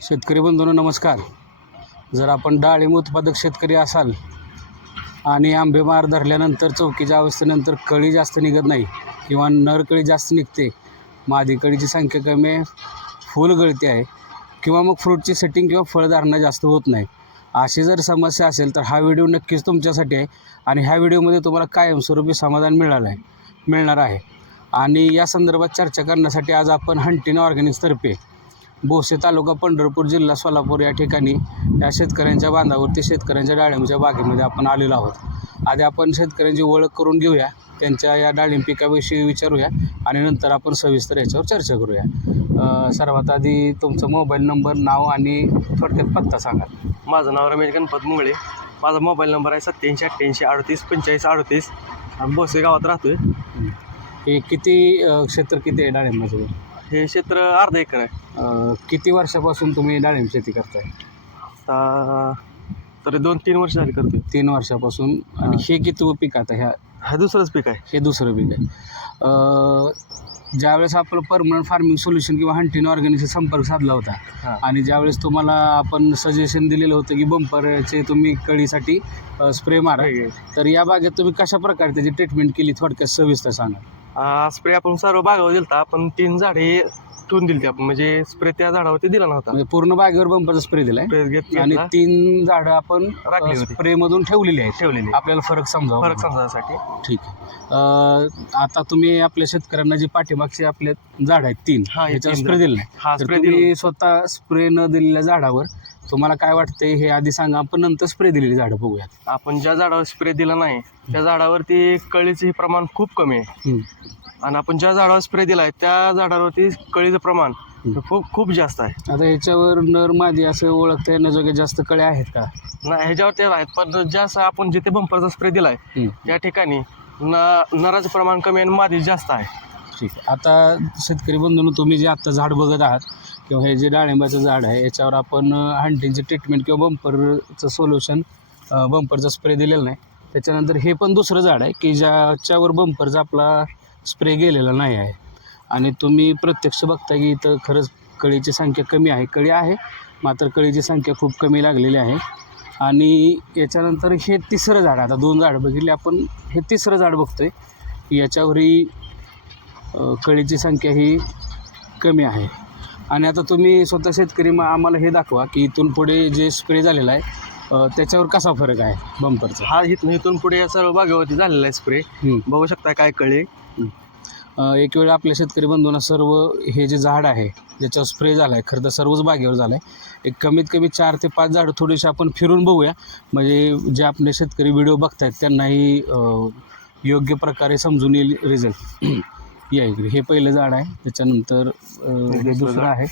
शेतकरी बंधूंनो नमस्कार. जर आपण डाळिंब उत्पादक शेतकरी असाल आणि आंबेमार धरल्यानंतर चौकीच्या अवस्थेनंतर कळी जास्त निघत नाही किंवा नर कळी जास्त निघते, मादी कळीची संख्या कमी आहे, फुल गळती आहे किंवा मग फ्रूटची सेटिंग किंवा फळधारणा जास्त होत नाही, अशी जर समस्या असेल तर हा व्हिडिओ नक्कीच तुमच्यासाठी आहे. आणि ह्या व्हिडिओमध्ये तुम्हाला कायमस्वरूपी समाधान मिळणार आहे. आणि या संदर्भात चर्चा करण्यासाठी आज आपण हंटिन ऑर्गॅनिक्सतर्फे बोसे तालुका पंढरपूर जिल्हा सोलापूर या ठिकाणी या शेतकऱ्यांच्या बांधावरती शेतकऱ्यांच्या डाळिंबाच्या बागेमध्ये आपण आलेलो आहोत. आधी आपण शेतकऱ्यांची ओळख करून घेऊया, त्यांच्या या डाळिंब पिकाविषयी विचारूया आणि नंतर आपण सविस्तर याच्यावर चर्चा करूया. सर्वात आधी तुमचा मोबाईल नंबर, नाव आणि थोडक्यात पत्ता सांगा. माझं नाव रमेश गणपत मुंगळे. माझा मोबाईल नंबर आहे 8788384538. बोसे गावात राहतोय. हे किती क्षेत्र किती आहे डाळिंबाचं? हे क्षेत्र अर्धा एकर आहे. किती वर्षापासून तुम्ही डाळिंब शेती करताय? आता तरी 2-3 वर्ष झाली करतोय. 3 वर्षापासून. आणि हे किती पीक आता? हा दुसरंच पीक आहे. हे दुसरं पीक आहे. ज्यावेळेस आपलं परमनंट फार्मिंग सोल्युशन किंवा हंटिन ऑर्गॅनिकशी संपर्क साधला होता आणि ज्यावेळेस तुम्हाला आपण सजेशन दिलेलं होतं की बंपरचे तुम्ही कळीसाठी स्प्रे मारा, तर या बागेत तुम्ही कशा प्रकारे त्याची ट्रीटमेंट केली, थोडक्यात सविस्तर सांगा. स्प्रे आपण सर्व बागावर दिलता. आपण 3 झाडे ठेवून दिली आपण, म्हणजे स्प्रे त्या झाडावरती दिला नव्हता. म्हणजे पूर्ण बागेवर बंपरचा स्प्रे दिलाय आणि 3 झाडं आपण स्प्रे मधून ठेवलेली आहेत. आपल्याला फरक समजायसाठी. ठीक आहे. आता तुम्ही आपल्या शेतकऱ्यांना जी पाठीमागची आपले झाड आहेत 3, ह्याच्यावर स्प्रे दिला नाही, तर तुम्ही स्वतः स्प्रे न दिलेल्या झाडावर तुम्हाला काय वाटतंय हे आधी सांगा, आपण नंतर स्प्रे दिलेली झाडं बघूयात. आपण ज्या झाडावर स्प्रे दिला नाही त्या झाडावरती कळीचे प्रमाण खूप कमी आहे. आणि आपण ज्या झाडावर स्प्रे दिलाय त्या झाडावरती कळीचं प्रमाण खूप जास्त आहे. आता ह्याच्यावर नर मादी असं ओळखता येण्याजोगे जास्त कळे आहेत का? नाही, ह्याच्यावर ते आहेत, पण जास्त आपण जिथे बंपरचा स्प्रे दिलाय त्या ठिकाणी नराचं प्रमाण कमी आणि मादी जास्त आहे. ठीक आहे. आता शेतकरी बंधूंनो, तुम्ही जे आत्ता झाड बघत आहात किंवा हे जे डाळिंबाचं झाड आहे याच्यावर आपण हंटिंगची ट्रीटमेंट किंवा बंपरचं सोल्युशन, बंपरचा स्प्रे दिलेला नाही. त्याच्यानंतर हे पण दुसरं झाड आहे की ज्याच्यावर बंपरचा आपला स्प्रे गेलेला नाही आहे. आणि तुम्ही प्रत्यक्ष बघताय की इथं खरंच कळीची संख्या कमी आहे. कळी आहे मात्र कळीची संख्या खूप कमी लागलेली आहे. आणि याच्यानंतर हे तिसरं झाड, आता 2 झाडं बघितली आपण, हे तिसरं झाड बघतोय की याच्यावरही कळीची संख्या ही कमी आहे. आणि आता तुम्ही स्वतः शेतकरी आम्हाला हे दाखवा की इथून पुढे जे स्प्रे झालेला आहे त्याच्यावर कसा फरक आहे बंपरचा. हा इथून पुढे या सर्व बागेवरती झालेला आहे स्प्रे. बघू शकता काय कळी. एक वेळ आपल्या शेतकरी बंधूंना सर्व हे जे झाड आहे ज्याच्यावर स्प्रे झाला आहे, खरं तर सर्वच बागेवर झालं आहे, एक कमीत कमी 4 ते 5 झाडं थोडीशी आपण फिरून बघूया, म्हणजे जे आपले शेतकरी व्हिडिओ बघतायत त्यांनाही योग्य प्रकारे समजून येईल रिझल्ट. या इकडे हे पहिलं झाड आहे, त्याच्यानंतर हे दुसरं आहे.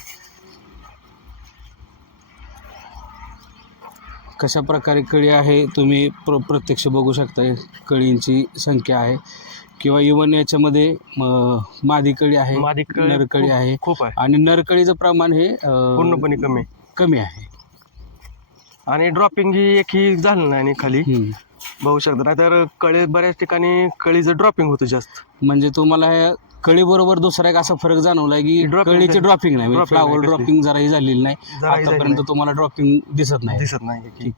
कशा प्रकारे कळी आहे तुम्ही प्रत्यक्ष बघू शकता. कळींची संख्या आहे किंवा इव्हन याच्यामध्ये मादी कळी आहे, नरकळी आहे खूप आहे. आणि नरकळीचं प्रमाण हे पूर्णपणे कमी आहे. आणि ड्रॉपिंग ही एकही झालं नाही खाली बघू शकता. नाहीतर कळी बऱ्याच ठिकाणी कळीचं ड्रॉपिंग होतं जास्त. म्हणजे तुम्हाला कळीबरोबर दुसरा एक असा फरक जाणवलाय की कळीची ड्रॉपिंग नाही, फ्लावर ड्रॉपिंग जराही झालेली नाही आतापर्यंत, तुम्हाला ड्रॉपिंग दिसत नाही.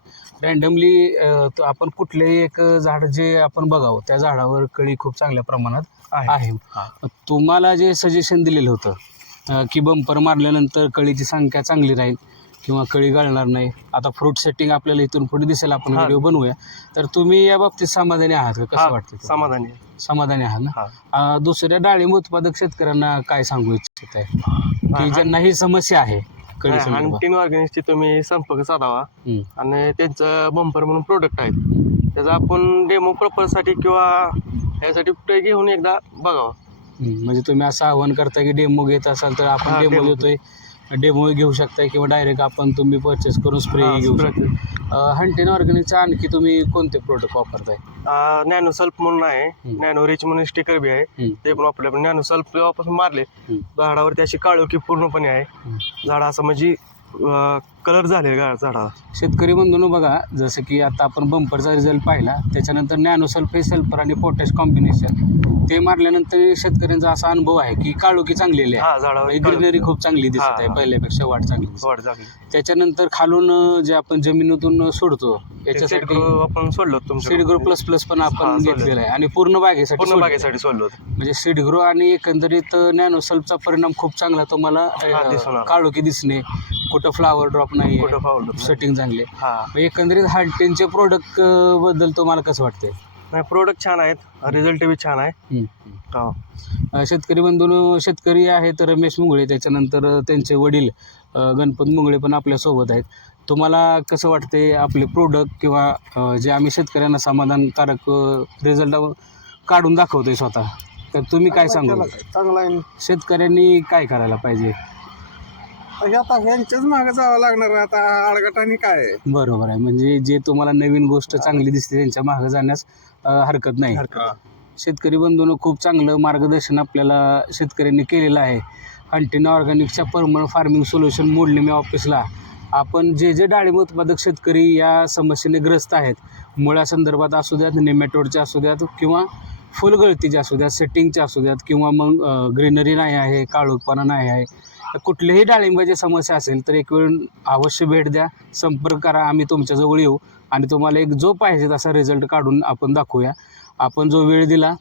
रँडमली आपण कुठलेही एक झाड जे आपण बघावं त्या झाडावर कळी खूप चांगल्या प्रमाणात आहे. तुम्हाला जे सजेशन दिलेलं होतं की बंपर मारल्यानंतर कळीची संख्या चांगली राहील किंवा कळी गळणार नाही, आता फ्रूट सेटिंग आपल्याला इथून पुढे दिसेल, आपण व्हिडिओ बनवूया, तर तुम्ही या बाबतीत समाधानी आहात का? कसं वाटतं? समाधानी आहात ना? दुसऱ्या डाळिंब उत्पादक शेतकऱ्यांना काय सांगू इच्छित आहे की ज्यांना ही समस्या आहे? हंटिन ऑर्गॅनिक्सची तुम्ही संपर्क साधावा आणि त्यांचं बंपर म्हणून प्रोडक्ट आहेत, त्याचा आपण डेमो पर्पजसाठी किंवा ह्यासाठी कुठे घेऊन एकदा बघावं. म्हणजे तुम्ही असं आव्हान करता की डेमो घेत असाल तर आपण डेमो देतोय, डेमो घेऊ शकताय किंवा डायरेक्ट आपण तुम्ही परचेस करून स्प्रे घेऊ शकता. हंटिन ऑर्गॅनिकचा आणखी तुम्ही कोणते प्रोडक्ट वापरताय? नॅनो सल्फ म्हणून आहे, नॅनो रिच म्हणून स्टिकर बी आहे, ते पण वापरले. पण नॅनो सल्फ जेव्हापासून मारले झाडावरती अशी काळोखी पूर्णपणे आहे, झाड असं म्हणजे कलर झाले झाडाला. शेतकरी बंधूंनो बघा, जसं की आता आपण बंपरचा रिझल्ट पाहिला, त्याच्यानंतर नॅनो सल्फेट सल्फर आणि पोटॅश कॉम्बिनेशन ते मारल्यानंतर शेतकऱ्यांचा असा अनुभव आहे की काळोखी चांगलेली आहे, झाडावर ग्रीनरी खूप चांगली दिसत आहे, पहिल्यापेक्षा वाढ चांगली दिसते. वाढ झाली. त्याच्यानंतर खालून जे आपण जमिनीतून सोडतो याच्यासाठी आपण सोडलो तुमचं सीड ग्रो प्लस प्लस पण आपण घेतलेलं आहे आणि पूर्ण बागेसाठी सोडलो. म्हणजे सीड ग्रो आणि एकंदरीत नॅनो सल्फचा परिणाम खूप चांगला तुम्हाला काळोखी दिसणे, कुठं फ्लावर ड्रॉप नाही, सेटिंग चांगले. एकंदरीत हंटिनचे प्रोडक्ट बद्दल तुम्हाला कसं वाटतंय? नाही, प्रोडक्ट छान आहेत, रिझल्ट बी छान आहे. शेतकरी बंधूंनो, शेतकरी आहेत रमेश मुंगळे, त्याच्यानंतर त्यांचे वडील गणपत मुंगळे पण आपल्यासोबत आहेत. तुम्हाला कसं वाटते आपले प्रोडक्ट किंवा जे आम्ही शेतकऱ्यांना समाधानकारक रिझल्ट काढून दाखवतोय स्वतः, तर तुम्ही काय सांगू? चांगला आहे. शेतकऱ्यांनी काय करायला पाहिजे? आता ह्यांच्याच मागे जावं लागणार आहे. आता आडगटाने काय आहे? बरोबर आहे, म्हणजे जे तुम्हाला नवीन गोष्ट चांगली दिसते त्यांच्या मागे जाण्यास हरकत नाही. शेतकरी बंधूंनो, खूप चांगलं मार्गदर्शन आपल्याला शेतकऱ्यांनी केलेलं आहे. हंटिन ऑर्गॅनिकच्या परमनंट फार्मिंग सोल्युशन मोडलिमी ऑफिसला आपण जे डाळिंब उत्पादक शेतकरी या समस्येने ग्रस्त आहेत, मुळ्यासंदर्भात असू द्यात, नेमॅटोडच्या असू द्यात किंवा फुलगळतीचे असू द्यात, सेटिंगच्या असू द्यात किंवा मग ग्रीनरी नाही आहे, काळोखपणा नाही आहे, कुठल्याही डाळिंबाची समस्या असेल तर एक वेळ अवश्य भेट द्या, संपर्क करा, आम्ही तुमच्याजवळ येऊ आणि तुम्हाला एक जो पाहिजे तसा रिझल्ट काढून आपण दाखवूया. आपण जो वेळ दिला,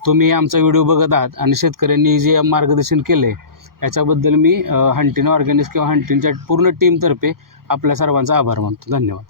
तुम्ही आमचा व्हिडिओ बघत आहात आणि शेतकऱ्यांनी जे मार्गदर्शन केलं आहे याच्याबद्दल मी हंटिन ऑर्गॅनिक्स किंवा हंटिनच्या पूर्ण टीमतर्फे आपल्या सर्वांचा आभार मानतो. धन्यवाद.